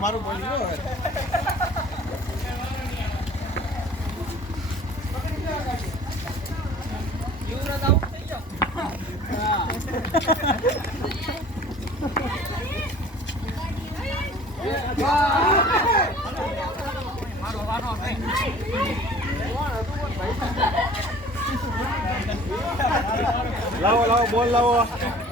મારું વારો લાવો લાવો બોલ લાવો.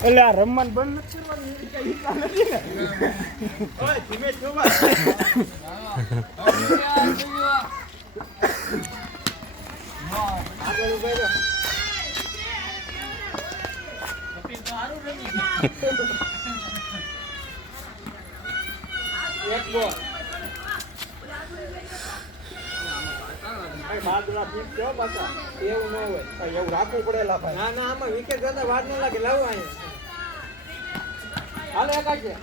એટલે આ રમવાનું બંધ નથી કરવાનું નથી ને ઓય ધીમે જો બસ આગળ ઊભા રહ્યો એક બોલ ભાઈ બાદલા ફીટ છે પાછા એવું ન. હોય એવું રાખવું પડેલા ભાઈ ના ના, આમાં વિકેટ જતા વાર ન લાગે, લાવો અહીંયા. હાલો માસ છે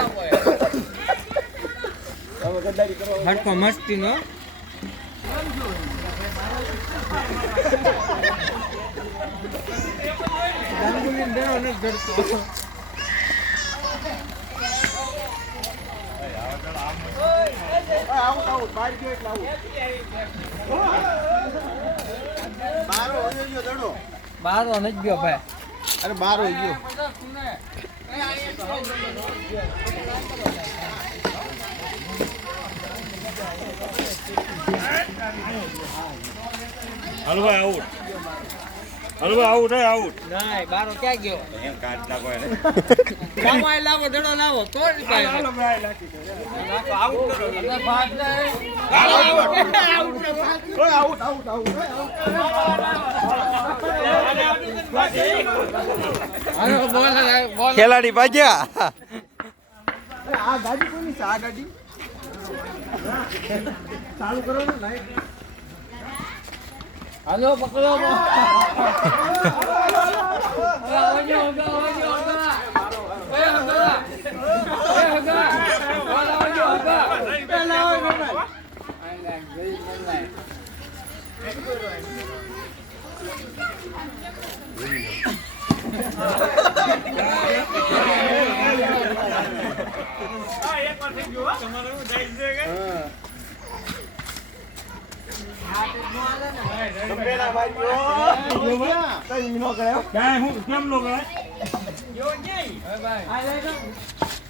કપિલ હટકો મસ્તી નો બારો હોય નથી ગયો ભાઈ. અરે બારો ગયો. હલવા આઉટ. હલવા આઉટ હે આઉટ. નાય બારો ક્યાં ગયો? એમ કાટ નાખો એને. કામાય લાવો દડો લાવો તો હાલો ભાઈ નાખો આઉટ કરો. એટલે ભાગ જાય ઓય આઉટ. આઉટ આઉટ હાલો બોલ બોલ. ખેલાડી ભાગ્યા. આ ગાડી કોની છે? આ ગાડી? ચાલુ કરો ને લાઈટ હાલો પકડો એ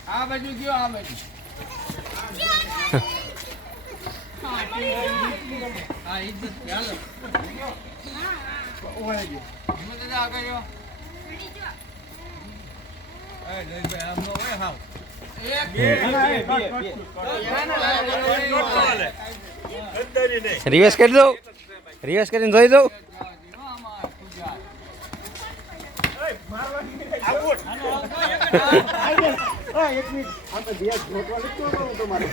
આ બાજુ ગયો આ બાજુ હા ઇજ્જત હાલો હું તો આગળ કર્યો એ લઈ ભાઈ આમ નો હોય હાવ. રિવેશ કરી દઉં? રિવેશ કરીને જોઈ દઉં? ભાઈ એક મિનિટ બોલ તો નહીં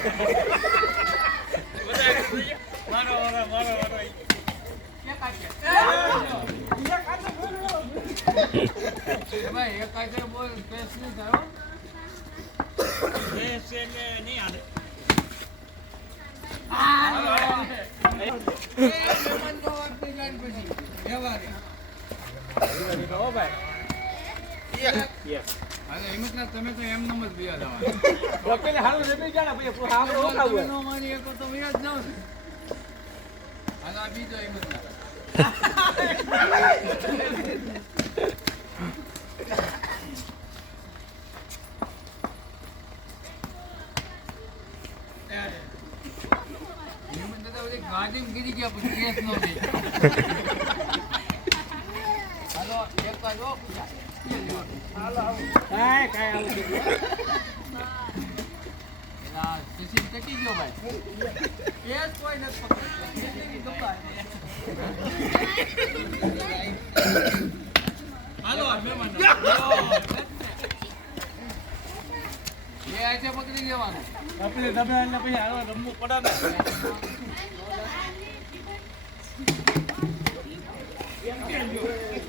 જોટવા નથી તો કરું તમારે ભાઈ એક આજે બોલ પેસ નહીં થયો પેલે હારું જમી બીજો ને પછી આપણે ઓકાવું કાંઈ કાંઈ આવું છે. આપણે તમે એટલે પછી હાલો રમવું પડે ને 何?